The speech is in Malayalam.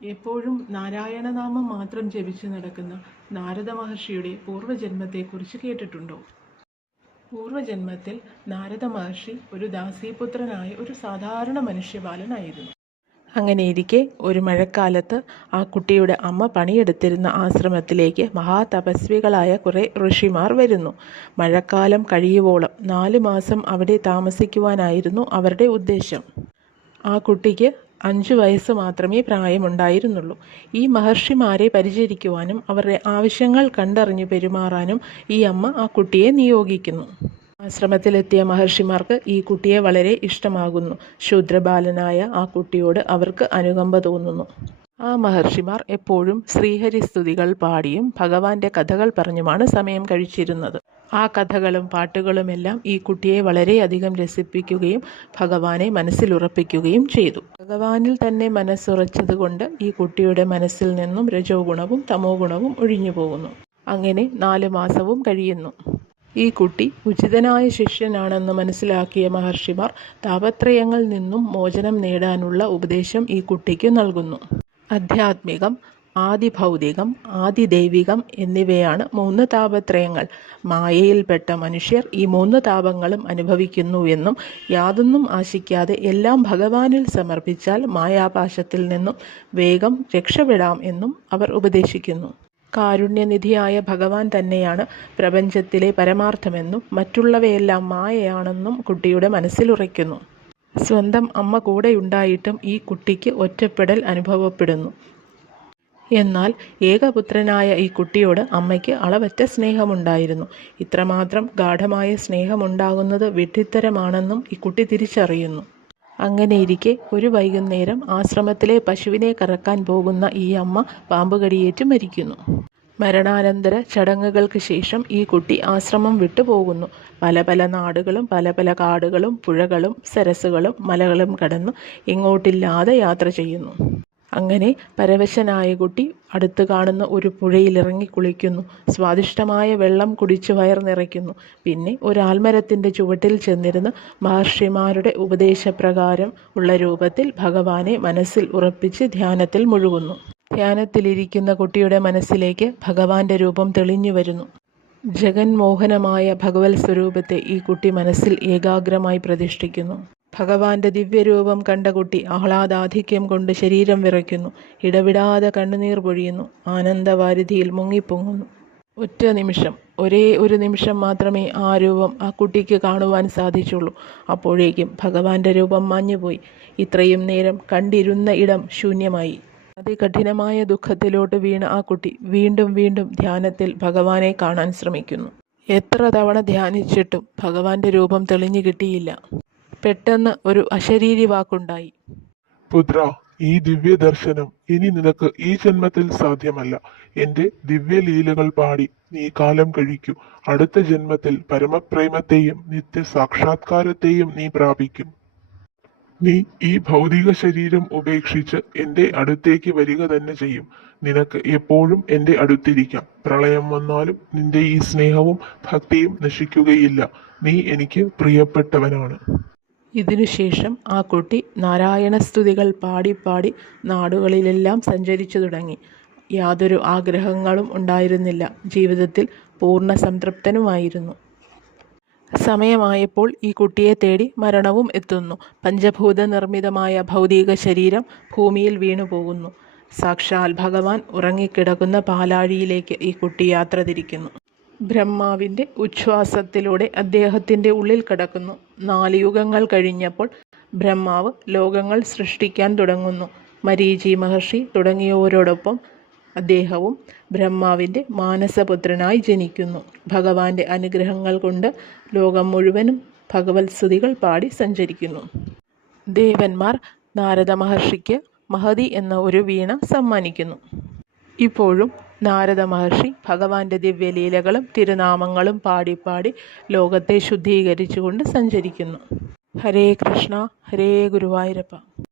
എപ്പോഴും നാരായണനാമം മാത്രം ജപിച്ചു നടക്കുന്ന നാരദ മഹർഷിയുടെ പൂർവ്വജന്മത്തെക്കുറിച്ച് കേട്ടിട്ടുണ്ടോ? പൂർവ്വജന്മത്തിൽ നാരദ മഹർഷി ഒരു ദാസീപുത്രനായ ഒരു സാധാരണ മനുഷ്യബാലനായിരുന്നു. അങ്ങനെയിരിക്കെ ഒരു മഴക്കാലത്ത് ആ കുട്ടിയുടെ അമ്മ പണിയെടുത്തിരുന്ന ആശ്രമത്തിലേക്ക് മഹാതപസ്വികളായ കുറേ ഋഷിമാർ വരുന്നു. മഴക്കാലം കഴിയുവോളം 4 മാസം അവിടെ താമസിക്കുവാനായിരുന്നു അവരുടെ ഉദ്ദേശം. ആ കുട്ടിക്ക് 5 വയസ്സ് മാത്രമേ പ്രായമുണ്ടായിരുന്നുള്ളൂ. ഈ മഹർഷിമാരെ പരിചരിക്കുവാനും അവരുടെ ആവശ്യങ്ങൾ കണ്ടറിഞ്ഞു പെരുമാറാനും ഈ അമ്മ ആ കുട്ടിയെ നിയോഗിക്കുന്നു. ആശ്രമത്തിലെത്തിയ മഹർഷിമാർക്ക് ഈ കുട്ടിയെ വളരെ ഇഷ്ടമാകുന്നു. ശൂദ്രബാലനായ ആ കുട്ടിയോട് അവർക്ക് അനുകമ്പ തോന്നുന്നു. ആ മഹർഷിമാർ എപ്പോഴും ശ്രീഹരിസ്തുതികൾ പാടിയും ഭഗവാന്റെ കഥകൾ പറഞ്ഞുമാണ് സമയം കഴിച്ചിരുന്നത്. ആ കഥകളും പാട്ടുകളുമെല്ലാം ഈ കുട്ടിയെ വളരെയധികം രസിപ്പിക്കുകയും ഭഗവാനെ മനസ്സിലുറപ്പിക്കുകയും ചെയ്തു. ഭഗവാനിൽ തന്നെ മനസ്സുറച്ചതുകൊണ്ട് ഈ കുട്ടിയുടെ മനസ്സിൽ നിന്നും രജോ ഗുണവും തമോ ഗുണവും ഒഴിഞ്ഞു പോകുന്നു. അങ്ങനെ 4 മാസവും കഴിയുന്നു. ഈ കുട്ടി ഉചിതനായ ശിഷ്യനാണെന്ന് മനസ്സിലാക്കിയ മഹർഷിമാർ താപത്രയങ്ങളിൽ നിന്നും മോചനം നേടാനുള്ള ഉപദേശം ഈ കുട്ടിക്ക് നൽകുന്നു. ആധ്യാത്മികം, ആദിഭൗതികം, ആദിദൈവികം എന്നിവയാണ് 3 താപത്രയങ്ങൾ. മായയിൽപ്പെട്ട മനുഷ്യർ ഈ 3 താപങ്ങളും അനുഭവിക്കുന്നുവെന്നും യാതൊന്നും ആശിക്കാതെ എല്ലാം ഭഗവാനിൽ സമർപ്പിച്ചാൽ മായാപാശത്തിൽ നിന്നും വേഗം രക്ഷപ്പെടാം എന്നും അവർ ഉപദേശിക്കുന്നു. കാരുണ്യനിധിയായ ഭഗവാൻ തന്നെയാണ് പ്രപഞ്ചത്തിലെ പരമാർത്ഥമെന്നും മറ്റുള്ളവയെല്ലാം മായയാണെന്നും കുട്ടിയുടെ മനസ്സിലുറയ്ക്കുന്നു. സ്വന്തം അമ്മ കൂടെയുണ്ടായിട്ടും ഈ കുട്ടിക്ക് ഒറ്റപ്പെടൽ അനുഭവപ്പെടുന്നു. എന്നാൽ ഏകപുത്രനായ ഈ കുട്ടിയോട് അമ്മയ്ക്ക് അളവറ്റ സ്നേഹമുണ്ടായിരുന്നു. ഇത്രമാത്രം ഗാഢമായ സ്നേഹമുണ്ടാകുന്നത് വിഡ്ഢിത്തരമാണെന്നും ഈ കുട്ടി തിരിച്ചറിയുന്നു. അങ്ങനെയിരിക്കെ ഒരു വൈകുന്നേരം ആശ്രമത്തിലെ പശുവിനെ കറക്കാൻ പോകുന്ന ഈ അമ്മ പാമ്പുകടിയേറ്റ് മരിക്കുന്നു. മരണാനന്തര ചടങ്ങുകൾക്ക് ശേഷം ഈ കുട്ടി ആശ്രമം വിട്ടു പോകുന്നു. പല പല നാടുകളും പല പല കാടുകളും പുഴകളും സരസ്സുകളും മലകളും കടന്ന് എങ്ങോട്ടില്ലാതെ യാത്ര ചെയ്യുന്നു. അങ്ങനെ പരവശനായ കുട്ടി അടുത്ത് കാണുന്ന ഒരു പുഴയിലിറങ്ങി കുളിക്കുന്നു. സ്വാദിഷ്ടമായ വെള്ളം കുടിച്ച് വയർ നിറയ്ക്കുന്നു. പിന്നെ ഒരു ആൽമരത്തിൻ്റെ ചുവട്ടിൽ ചെന്നിരുന്ന് മഹർഷിമാരുടെ ഉപദേശപ്രകാരം ഉള്ള രൂപത്തിൽ ഭഗവാനെ മനസ്സിൽ ഉറപ്പിച്ച് ധ്യാനത്തിൽ മുഴുകുന്നു. ധ്യാനത്തിലിരിക്കുന്ന കുട്ടിയുടെ മനസ്സിലേക്ക് ഭഗവാന്റെ രൂപം തെളിഞ്ഞു വരുന്നു. ജഗന്മോഹനമായ ഭഗവത് സ്വരൂപത്തെ ഈ കുട്ടി മനസ്സിൽ ഏകാഗ്രമായി പ്രതിഷ്ഠിക്കുന്നു. ഭഗവാന്റെ ദിവ്യരൂപം കണ്ട കുട്ടി ആഹ്ലാദാധിക്യം കൊണ്ട് ശരീരം വിറയ്ക്കുന്നു. ഇടവിടാതെ കണ്ണുനീർ പൊഴിയുന്നു. ആനന്ദവാരിധിയിൽ മുങ്ങിപ്പൊങ്ങുന്നു. ഒരേ ഒരു നിമിഷം മാത്രമേ ആ രൂപം ആ കുട്ടിക്ക് കാണുവാൻ സാധിച്ചുള്ളൂ. അപ്പോഴേക്കും ഭഗവാന്റെ രൂപം മാഞ്ഞുപോയി. ഇത്രയും നേരം കണ്ടിരുന്ന ഇടം ശൂന്യമായി. അതികഠിനമായ ദുഃഖത്തിലോട്ട് വീണ ആ കുട്ടി വീണ്ടും വീണ്ടും ധ്യാനത്തിൽ ഭഗവാനെ കാണാൻ ശ്രമിക്കുന്നു. എത്ര തവണ ധ്യാനിച്ചിട്ടും ഭഗവാന്റെ രൂപം തെളിഞ്ഞു കിട്ടിയില്ല. പെട്ടെന്ന് ഒരു അശരീരി വാക്കുണ്ടായി. പുത്ര, ഈ ദിവ്യ ദർശനം ഇനി നിനക്ക് ഈ ജന്മത്തിൽ സാധ്യമല്ല. എന്റെ ദിവ്യലീലകൾ പാടി നീ കാലം കഴിക്കൂ. അടുത്ത ജന്മത്തിൽ പരമപ്രേമത്തെയും നിത്യസാക്ഷാത്കാരത്തെയും നീ പ്രാപിക്കും. നീ ഈ ഭൗതിക ശരീരം ഉപേക്ഷിച്ച് എന്റെ അടുത്തേക്ക് വരിക തന്നെ ചെയ്യും. നിനക്ക് എപ്പോഴും എന്റെ അടുത്തിരിക്കാം. പ്രളയം വന്നാലും നിന്റെ ഈ സ്നേഹവും ഭക്തിയും നശിക്കുകയില്ല. നീ എനിക്ക് പ്രിയപ്പെട്ടവനാണ്. ഇതിനുശേഷം ആ കുട്ടി നാരായണസ്തുതികൾ പാടി പാടി നാടുകളിലെല്ലാം സഞ്ചരിച്ചു തുടങ്ങി. യാതൊരു ആഗ്രഹങ്ങളും ഉണ്ടായിരുന്നില്ല. ജീവിതത്തിൽ പൂർണ്ണ സംതൃപ്തനുമായിരുന്നു. സമയമായപ്പോൾ ഈ കുട്ടിയെ തേടി മരണവും എത്തുന്നു. പഞ്ചഭൂത നിർമ്മിതമായ ഭൗതിക ശരീരം ഭൂമിയിൽ വീണുപോകുന്നു. സാക്ഷാൽ ഭഗവാൻ ഉറങ്ങിക്കിടക്കുന്ന പാലാഴിയിലേക്ക് ഈ കുട്ടി യാത്ര തിരിക്കുന്നു. ബ്രഹ്മാവിൻ്റെ ഉച്ഛ്വാസത്തിലൂടെ അദ്ദേഹത്തിൻ്റെ ഉള്ളിൽ കിടക്കുന്നു. 4 യുഗങ്ങൾ കഴിഞ്ഞപ്പോൾ ബ്രഹ്മാവ് ലോകങ്ങൾ സൃഷ്ടിക്കാൻ തുടങ്ങുന്നു. മരീചി മഹർഷി തുടങ്ങിയവരോടൊപ്പം അദ്ദേഹവും ബ്രഹ്മാവിൻ്റെ മാനസപുത്രനായി ജനിക്കുന്നു. ഭഗവാന്റെ അനുഗ്രഹങ്ങൾ കൊണ്ട് ലോകം മുഴുവനും ഭഗവത് സ്തുതികൾ പാടി സഞ്ചരിക്കുന്നു. ദേവന്മാർ നാരദ മഹർഷിക്ക് മഹതി എന്ന ഒരു വീണ സമ്മാനിക്കുന്നു. ഇപ്പോഴും നാരദ മഹർഷി ഭഗവാന്റെ ദിവ്യലീലകളും തിരുനാമങ്ങളും പാടി പാടി ലോകത്തെ ശുദ്ധീകരിച്ചുകൊണ്ട് സഞ്ചരിക്കുന്നു. ഹരേ കൃഷ്ണ, ഹരേ ഗുരുവായൂരപ്പ.